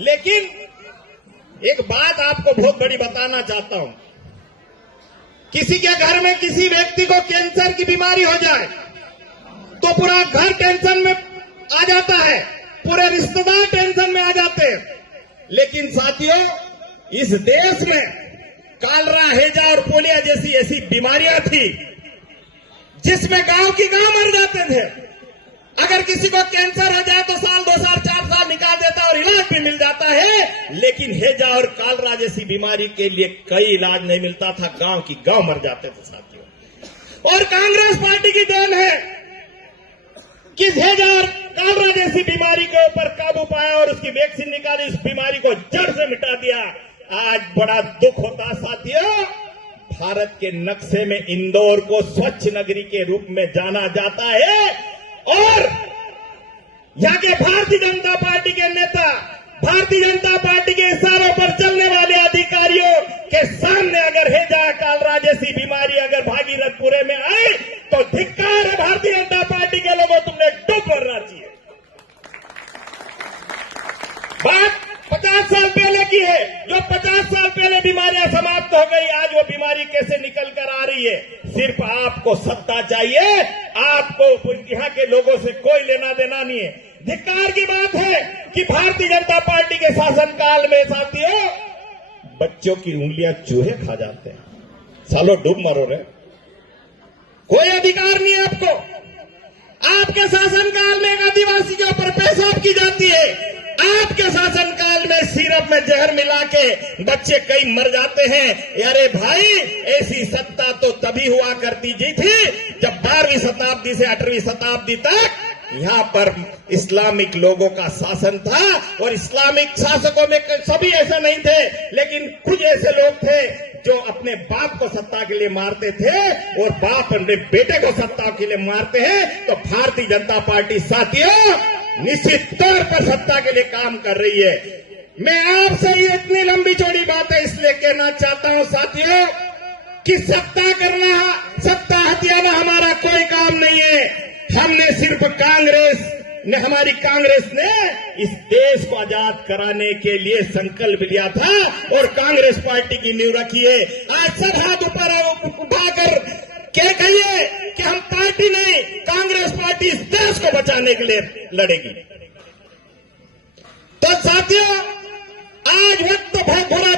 लेकिन एक बात आपको बहुत बड़ी बताना चाहता हूं। किसी के घर में किसी व्यक्ति को कैंसर की बीमारी हो जाए तो पूरा घर टेंशन में आ जाता है, पूरे रिश्तेदार टेंशन में आ जाते हैं। लेकिन साथियों, इस देश में कालरा, हैजा और पोलियो जैसी ऐसी बीमारियां थी जिसमें गांव की गांव मर जाते थे। अगर किसी को कैंसर हो जाए तो साल, 2 साल, 4 साल निकाल देता और इलाज भी मिल जाता है। लेकिन हैजा और कालरा जैसी बीमारी के लिए कोई इलाज नहीं मिलता था, गांव की गांव मर जाते थे साथियों। और कांग्रेस पार्टी की देन है कि हैजा और कालरा जैसी बीमारी के ऊपर काबू पाया और उसकी वैक्सीन निकाली, उस बीमारी को जड़ से मिटा दिया। आज बड़ा दुख होता साथियों, भारत के नक्शे में इंदौर को स्वच्छ नगरी के रूप में जाना जाता है और यहाँ के भारतीय जनता पार्टी के नेता, भारतीय जनता पार्टी के इशारों पर चलने वाले अधिकारियों के सामने अगर हैजा कालरा जैसी बीमारी अगर भागीरथपुरे में आई तो धिक्कार है भारतीय जनता पार्टी के लोगों, तुमने डूब मरना चाहिए। बात 50 साल पहले की है, जो 50 साल पहले बीमारियां समाप्त हो गई, आज वो बीमारी कैसे निकल कर आ रही है। सिर्फ आपको सत्ता चाहिए, आपको यहाँ के लोगों से कोई लेना देना नहीं है। धिक्कार की बात है कि भारतीय जनता पार्टी के शासनकाल में साथियों बच्चों की उंगलियां चूहे खा जाते हैं। सालों डूब मरो रे, कोई अधिकार नहीं है आपको। आपके शासनकाल में एक आदिवासी के ऊपर पेशाब की जाती है, आपके शासनकाल में सिरप में जहर मिला के बच्चे कई मर जाते हैं। अरे भाई, ऐसी सत्ता तो तभी हुआ करती थी जब 12वीं शताब्दी से 8वीं शताब्दी तक यहाँ पर इस्लामिक लोगों का शासन था। और इस्लामिक शासकों में सभी ऐसे नहीं थे, लेकिन कुछ ऐसे लोग थे जो अपने बाप को सत्ता के लिए मारते थे और बाप अपने बेटे को सत्ता के लिए मारते हैं। तो भारतीय जनता पार्टी साथियों निश्चित तौर पर सत्ता के लिए काम कर रही है। मैं आपसे ये इतनी लंबी चौड़ी बातें इसलिए कहना चाहता हूं साथियों कि सत्ता करना, सत्ता हथियाना हमारा कोई काम नहीं है। हमने सिर्फ हमारी कांग्रेस ने इस देश को आजाद कराने के लिए संकल्प लिया था और कांग्रेस पार्टी की नींव रखी है। आज सब हाथ ऊपर उठाकर क्या कहिए कि हम पार्टी नहीं, कांग्रेस पार्टी इस देश को बचाने के लिए लड़ेगी। तो साथियों, आज वक्त बहुत बुरा